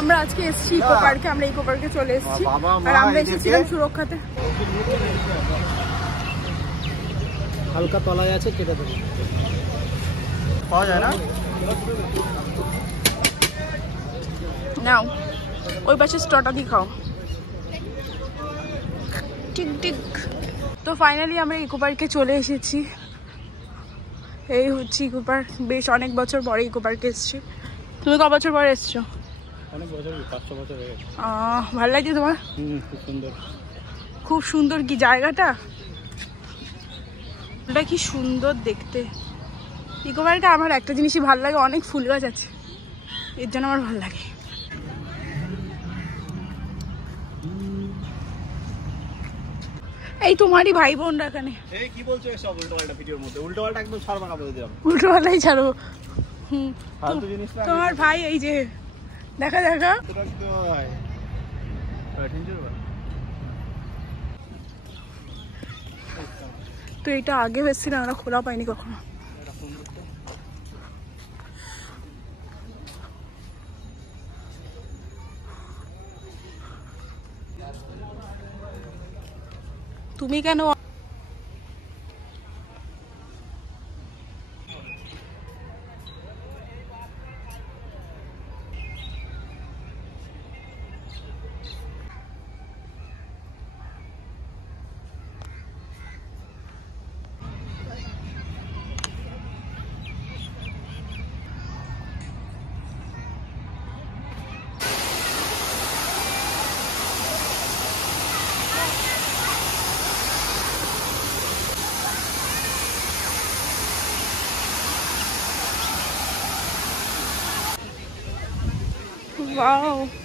আমরা আজকে এসেছি ইকো পার্কে, আমরা ইকো পার্কে চলে এসেছি আর আমরা এসেছিলাম সুরক্ষাতে। হালকা তলায় আছে, কেটে দেবো, পাওয়া যায় না। নাও ওই পাশে স্টটা দিয়ে খাও। ঠিক ঠিক। তো ফাইনালি আমরা ইকো পার্কে চলে এসেছি। এই হচ্ছে ইকো পার্ক। বেশ অনেক বছর পরে ইকো পার্কে এসেছি। তুমি ক বছর পরে এসছো? অনেক বছর, 500 বছর হয়ে গেছে। ভালো লাগছে তোমার? খুব সুন্দর, খুব সুন্দর। কি জায়গাটা, এটা কি সুন্দর দেখতে। ইকো পার্কে আমার একটা জিনিসই ভালো লাগে, অনেক ফুল গাছ আছে, এর জন্য আমার ভালো লাগে। এই তোমারই ভাই বোনরা এখানে। এই কি বলছো এসব উল্টোপাল্টা ভিডিওর মধ্যে? উল্টোপাল্টা একদম ছাড়বা না বলে দিলাম। উল্টোপাল্টাই ছাড়বো। ফালতু জিনিস না। তোমার ভাই এই যে দেখা দেখা। তো এটা আগে বেশি না, আমরা খোলা পাইনি কখনো। তুমি কেন Wow.